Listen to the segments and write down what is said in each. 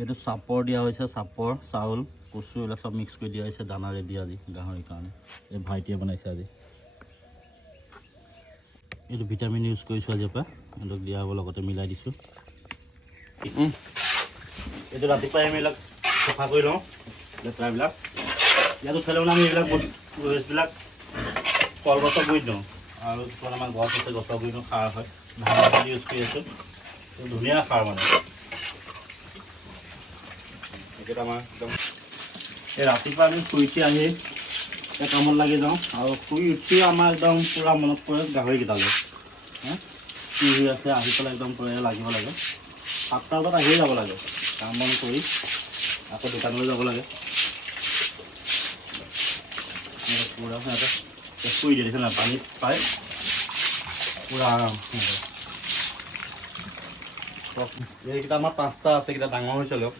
এইটো চাপৰ দিয়া হৈছে, চাপৰ চাউল কচু এইবিলাক চব মিক্স কৰি দিয়া হৈছে দানা ৰেডি আজি গাহৰিৰ কাৰণে। এই ভাইটিয়ে বনাইছে আজি। এইটো ভিটামিন ইউজ কৰিছোঁ আজিৰ পৰা, এইটোক দিয়া হ'ব, লগতে মিলাই দিছোঁ। এইটো ৰাতিপুৱাই আমি এইবিলাক চফা কৰি লওঁ লেতেৰাবিলাক। ইয়াত উঠালে মানে আমি এইবিলাক ৱেষ্টবিলাক কলগছৰ গুৰিত দিওঁ, আৰু কিছুমান আমাৰ গছ আছে গছৰ গুৰিতো সাৰ হয়, ধান ইউজ কৰি আছোঁ। ধুনীয়া সাৰ মানে এইকেইটা আমাৰ একদম। এই ৰাতিপুৱা আমি শুই উঠি আহি কামত লাগি যাওঁ, আৰু শুই উঠি আমাৰ একদম পূৰা মনত পৰে গাহৰিকেইটালৈ কি হৈ আছে, আহি পেলাই একদম পূৰা লাগিব লাগে। 7টা বজাত আহিয়ে যাব লাগে কাম বন কৰি, আকৌ দোকানলৈ যাব লাগে। পূৰা সিহঁতে শুই দিয়ে দেখিছে নাই, পানীত পাই পূৰা আৰাম। এইকেইটা আমাৰ 5টা আছে, এইকেইটা ডাঙৰ হৈছে লওক,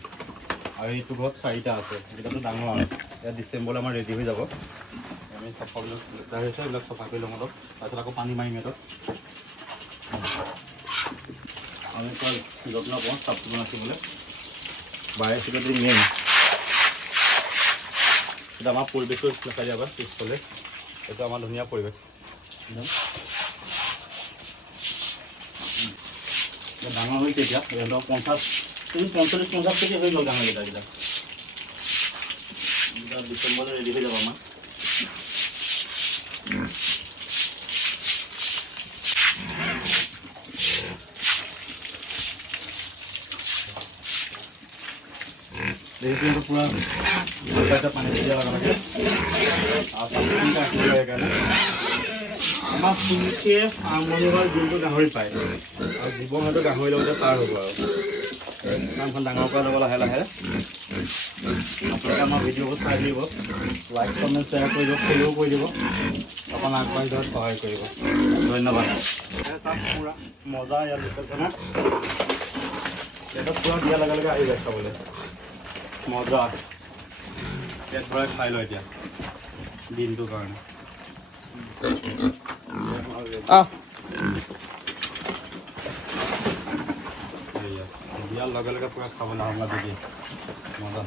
আৰু এইটো ঘৰত 4টা আছে, এইকেইটাতো ডাঙৰ আৰু ইয়াত ডিচেম্বৰলৈ আমাৰ ৰেডি হৈ যাব। আমি চফাবিলাক লেতেৰা হৈছে, এইবিলাক চফা কৰি ল'ম অলপ, তাৰপিছত আকৌ পানী মাৰিম সিহঁতক। আমি যত্ন কৰোঁ চাফ চিকুণ ৰাখিবলৈ, বাৰে চিকাটো মেইন। এইটো আমাৰ পৰিৱেশটো দেখাই দিয়া পিছফালে, এইটো আমাৰ ধুনীয়া পৰিৱেশ একদম। ডাঙৰ হৈছে এতিয়া, সিহঁতৰ 45-50 কেজি হৈ গ'ল গাহৰিকেইটা। ডিচেম্বৰলৈ ৰেডি হৈ যাব আমাৰ। দেখিছোঁ পূৰা পানী দিয়া লগা লাগে, আৰু ৰাখিব লাগে কাৰণে আমাৰ শুনিছে আৰম্ভণি হয় যোনটো গাহৰি পায়, আৰু জীৱন হয়তো গাহৰি লগতে পাৰ হ'ব। আৰু কামখন ডাঙৰ কৰা যাব লাহে লাহে। আপোনালোকে আমাৰ ভিডিঅ'বোৰ চাই দিব, লাইক কমেণ্ট শ্বেয়াৰ কৰি দিব, ফ'ল' কৰি দিব, অকণ আগবাঢ়ি যোৱাত সহায় কৰিব। ধন্যবাদ। তাত পূৰা মজা ইয়াত দিছে না, এটা পূৰা দিয়াৰ লগে লগে আহি যায় খাবলৈ, মজা। পেট ভৰাই খাই লয় এতিয়া দিনটোৰ কাৰণে। দিয়াৰ লগে লগে পূৰা খাবলৈ আৰম্ভ দি দিয়ে, মজা।